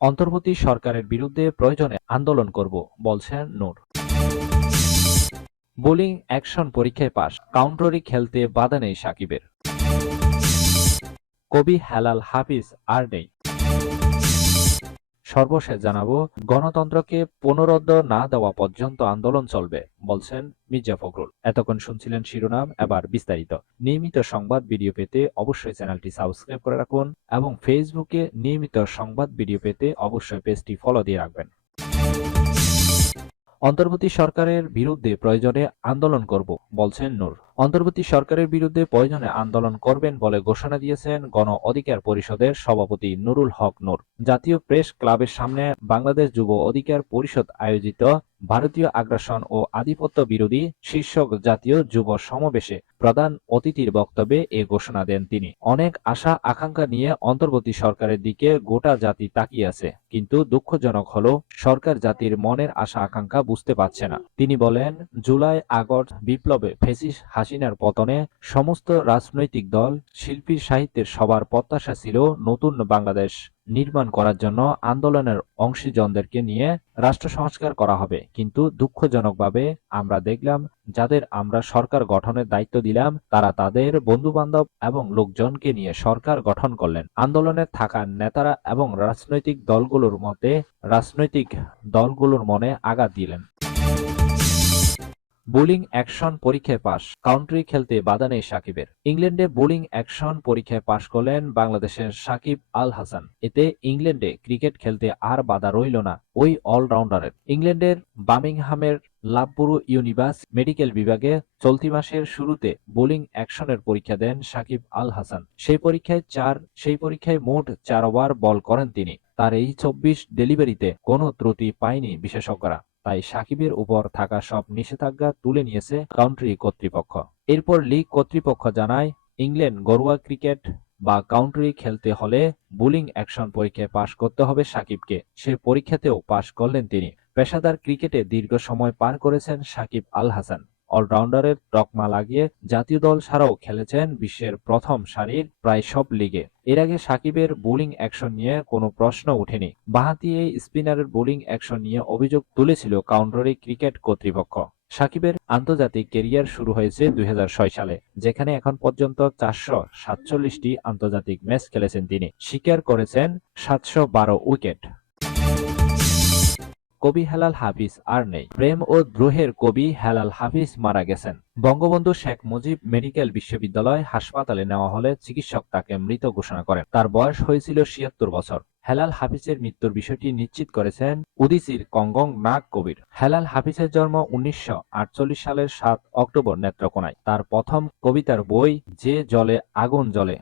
অন্তর্বর্তী সরকারের বিরুদ্ধে প্রয়োজনে আন্দোলন করব, বলছেন নূর। বোলিং অ্যাকশন পরীক্ষায় পাস, কাউন্টারি খেলতে বাধা নেই সাকিবের। কবি হেলাল হাফিজ আর নেই। সর্বশেষ জানাবো, গণতন্ত্রকে পুনরুদ্ধার না দেওয়া পর্যন্ত আন্দোলন চলবে, বলছেন মির্জা ফখরুল। এতক্ষণ শুনছিলেন শিরোনাম, এবার বিস্তারিত। নিয়মিত সংবাদ ভিডিও পেতে অবশ্যই চ্যানেলটি সাবস্ক্রাইব করে রাখুন এবং ফেসবুকে নিয়মিত সংবাদ ভিডিও পেতে অবশ্যই পেজটি ফলো দিয়ে রাখবেন। অন্তর্বর্তী সরকারের বিরুদ্ধে প্রয়োজনে আন্দোলন করব, বলছেন নূর। অন্তর্বর্তী সরকারের বিরুদ্ধে প্রয়োজনে আন্দোলন করবেন বলে ঘোষণা দিয়েছেন গণ অধিকার পরিষদের সভাপতি নুরুল হক নূর। জাতীয় প্রেস ক্লাবের সামনে বাংলাদেশ যুব অধিকার পরিষদ আয়োজিত ভারতীয় আগ্রাসন ও আধিপত্য বিরোধী শীর্ষক জাতীয় যুব সমাবেশে প্রধান অতিথির বক্তব্যে এ ঘোষণা দেন তিনি। অনেক আশা আকাঙ্ক্ষা নিয়ে অন্তর্বর্তী সরকারের দিকে গোটা জাতি তাকিয়ে আছে, কিন্তু দুঃখজনক হলো সরকার জাতির মনের আশা আকাঙ্ক্ষা বুঝতে পারছে না। তিনি বলেন, জুলাই আগস্ট বিপ্লবে ফ্যাসিস্ট হাসিনার পতনে সমস্ত রাজনৈতিক দল, শিল্পী, সাহিত্যের সবার প্রত্যাশা ছিল নতুন বাংলাদেশ নির্মাণ করার জন্য আন্দোলনের অংশীজনদেরকে নিয়ে রাষ্ট্র সংস্কার করা হবে। কিন্তু দুঃখজনকভাবে আমরা দেখলাম, যাদের আমরা সরকার গঠনের দায়িত্ব দিলাম তারা তাদের বন্ধু-বান্ধব এবং লোকজনকে নিয়ে সরকার গঠন করলেন। আন্দোলনে থাকা নেতারা এবং রাজনৈতিক দলগুলোর মনে আঘাত দিলেন। বোলিং অ্যাকশন পরীক্ষায় পাস, কাউন্টারি খেলতে বাধা নেই সাকিবের। ইংল্যান্ডে বোলিং অ্যাকশন পরীক্ষায় পাস করলেন বাংলাদেশের সাকিব আল হাসান। এতে ইংল্যান্ডে ক্রিকেট খেলতে আর বাধা রইল না ওই অলরাউন্ডারের। ইংল্যান্ডের বার্মিংহামের লাভবুরু ইউনিভার্সিটি মেডিকেল বিভাগে চলতি মাসের শুরুতে বোলিং অ্যাকশনের পরীক্ষা দেন সাকিব আল হাসান। সেই পরীক্ষায় মোট 4 ওভার বল করেন তিনি। তার এই 24 ডেলিভারিতে কোনো ত্রুটি পায়নি বিশেষজ্ঞরা। তাই সাকিবের উপর থাকা সব নিষেধাজ্ঞা তুলে নিয়েছে কাউন্টি কর্তৃপক্ষ। এরপর লিগ কর্তৃপক্ষ জানায়, ইংল্যান্ড ঘরোয়া ক্রিকেট বা কাউন্টি খেলতে হলে বোলিং অ্যাকশন পরীক্ষায় পাশ করতে হবে সাকিবকে। সে পরীক্ষাতেও পাশ করলেন তিনি। পেশাদার ক্রিকেটে দীর্ঘ সময় পার করেছেন সাকিব আল হাসান। অলরাউন্ডারের তকমা লাগিয়ে জাতীয় দল ছাড়াও খেলেছেন বিশ্বের প্রথম সারির প্রায় সব লিগে। এর আগে সাকিবের বোলিং অ্যাকশন নিয়ে কোনো প্রশ্ন ওঠেনি। বাঁহাতি এই স্পিনারের বোলিং অ্যাকশন নিয়ে অভিযোগ তুলেছিল কাউন্টি ক্রিকেট কর্তৃপক্ষ। সাকিবের আন্তর্জাতিক ক্যারিয়ার শুরু হয়েছে 2006 সালে, যেখানে এখন পর্যন্ত 447টি আন্তর্জাতিক ম্যাচ খেলেছেন তিনি। শিকার করেছেন 712 উইকেট। কবি হেলাল হাফিজ আর নেই। প্রেম ও দ্রোহের কবি হেলাল হাফিজ মারা গেছেন। বঙ্গবন্ধু শেখ মুজিব মেডিকেল বিশ্ববিদ্যালয় হাসপাতালে নেওয়া হলে চিকিৎসক তাকে মৃত ঘোষণা করেন। তার বয়স হয়েছিল 76 বছর। হেলাল হাফিজের মৃত্যুর বিষয়টি নিশ্চিত করেছেন উদীচীর কঙ্গং নাগ কবির। হেলাল হাফিজের জন্ম 1948 সালের 7 অক্টোবর নেত্রকোনায়। তার প্রথম কবিতার বই যে জলে আগুন জ্বলে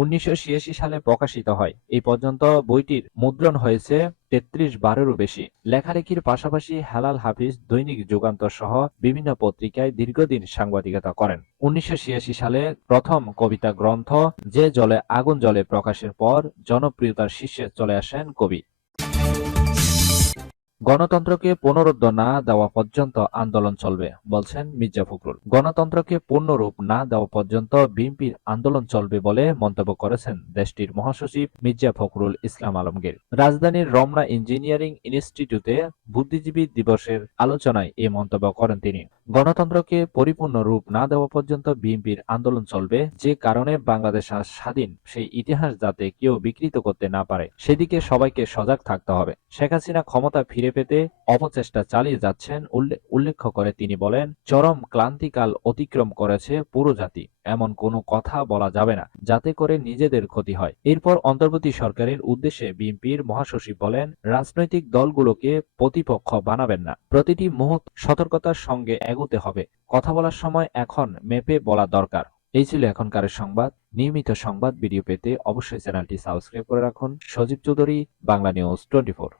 1986 সালে প্রকাশিত হয়। এই পর্যন্ত বইটির মুদ্রণ হয়েছে 33 বারেরও বেশি। লেখালেখির পাশাপাশি হেলাল হাফিজ দৈনিক যুগান্তর সহ বিভিন্ন পত্রিকায় দীর্ঘদিন সাংবাদিকতা করেন। 1986 সালে প্রথম কবিতা গ্রন্থ যে জলে আগুন জ্বলে প্রকাশের পর জনপ্রিয়তার শীর্ষে চলে আসেন কবি। গণতন্ত্রকে পুনরুদ্ধার না দেওয়া পর্যন্ত আন্দোলন চলবে, বলছেন মির্জা ফখরুল। গণতন্ত্রকে পূর্ণরূপ না দেওয়া পর্যন্ত বিএনপির আন্দোলন চলবে বলে মন্তব্য করেছেন দেশটির মহাসচিব মির্জা ফখরুল ইসলাম আলমগীর। রাজধানীর রমনা ইঞ্জিনিয়ারিং ইনস্টিটিউটে বুদ্ধিজীবী দিবসের আলোচনায় এ মন্তব্য করেন তিনি। গণতন্ত্রকে পরিপূর্ণ রূপ না দেওয়া পর্যন্ত বিএনপির আন্দোলন চলবে। যে কারণে বাংলাদেশ আজ স্বাধীন, সেই ইতিহাস যাতে কেউ বিকৃত করতে না পারে সেদিকে সবাইকে সজাগ থাকতে হবে। শেখ হাসিনা ক্ষমতা ফিরে পেতে অপচেষ্টা চালিয়ে যাচ্ছেন উল্লেখ করে তিনি বলেন, চরম ক্লান্তিকাল অতিক্রম করেছে পুরো জাতি। এমন কোনো কথা বলা যাবে না যাতে করে নিজেদের ক্ষতি হয়। এরপর অন্তর্বর্তী সরকারের উদ্দেশ্যে বিএনপির মহাসচিব বলেন, রাজনৈতিক দলগুলোকে প্রতিপক্ষ বানাবেন না। প্রতিটি মুহূর্ত সতর্কতার সঙ্গে এগোতে হবে। কথা বলার সময় এখন মেপে বলা দরকার। এই ছিল এখনকার সংবাদ। নিয়মিত সংবাদ ভিডিও পেতে অবশ্যই চ্যানেলটি সাবস্ক্রাইব করে রাখুন। সজীব চৌধুরী, বাংলা নিউজ 24।